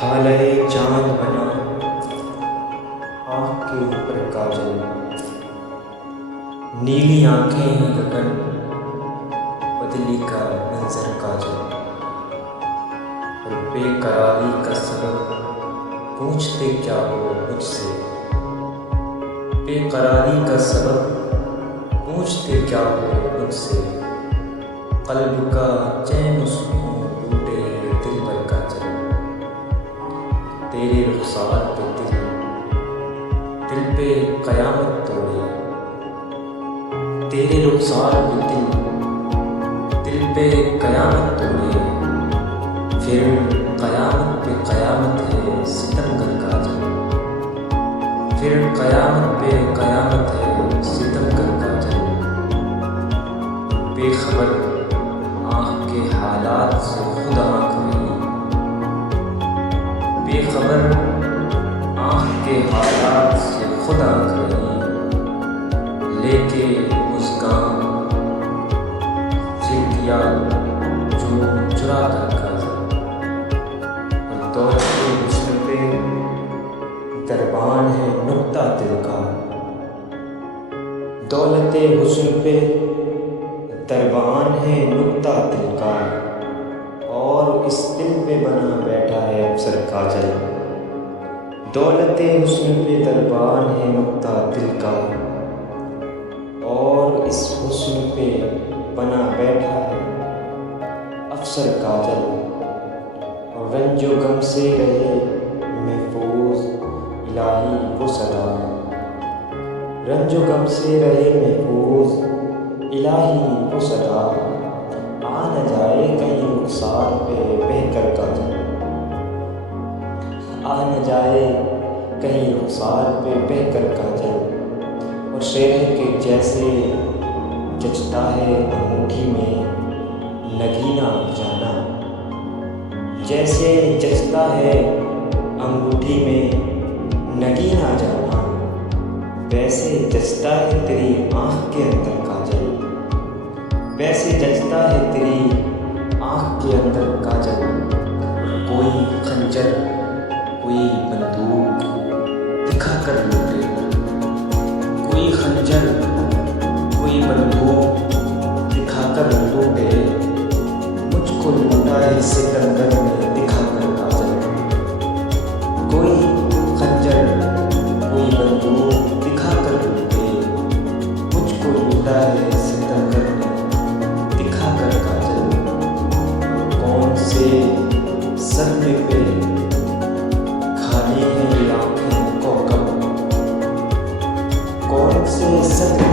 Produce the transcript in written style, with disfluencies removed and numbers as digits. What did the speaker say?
हालए चाँद बना आँख के ऊपर काजल, नीली आँखें हैं गगन, बदली का मंजर काजल। और बेकरारी का सबब पूछते क्या हो मुझसे, बेकरारी का सबब पूछते क्या हो मुझसे। क़ल्ब का चैन सुकून टूटे दिल पर काजल, तेरे रुखसार पे दिल पे क़यामत तोड़े। तेरे रुखसार पे दिल पे क़यामत तोड़े। फिर क़यामत पे क़यामत है सितमगर काजल, फिर क़यामत पे क़यामत है सितमगर काजल। बेखबर आँख के हालात से खुद आँख रही, बेखबर आँख के हालात से खुद आँख रही। लेके मुस्कान फिर किया जो चुरा कर काजल। और दौलत हुस्न पे दरबान है नुक्ता दिल का, दौलत हुस्न पे दरबान है नुक्ता दिल का। और इस दिल पे बना बैठा है अफसर काजल, दौलत हुस्न पे दरबान है नुक्ता दिल का। और इस हुस्न पे बना बैठा है अफसर काजल। और रंजो गम से रहे महफूज इलाही वो सदा, रंजो गम से रहे महफूज इलाही वो सदा। आ न जाए कहीं रुखसार पे बहकर काजल, आ न जाए कहीं रुखसार पे बहकर काजल। और शेर के जैसे जचता है अंगूठी में नगीना जाना, जैसे जचता है अंगूठी में नगीना जाना। वैसे जचता है तेरी आँख के अंदर काजल, वैसे जचता है तेरी आँख के अंदर काजल। कोई खंजर कोई बंदूक दिखा कर लूटे, कोई खंजर कोई बंदूक दिखा कर लूटे। मुझको लूटा है सितमगर ने दिखा कर काजल, कोई खंजर कोई बंदूक दिखा कर लूटे। मुझको लूटा है सितमगर ने दिखा कर काजल। कौन से सदमे पे खाली है ये आँखें कौकब, कौन से सदमे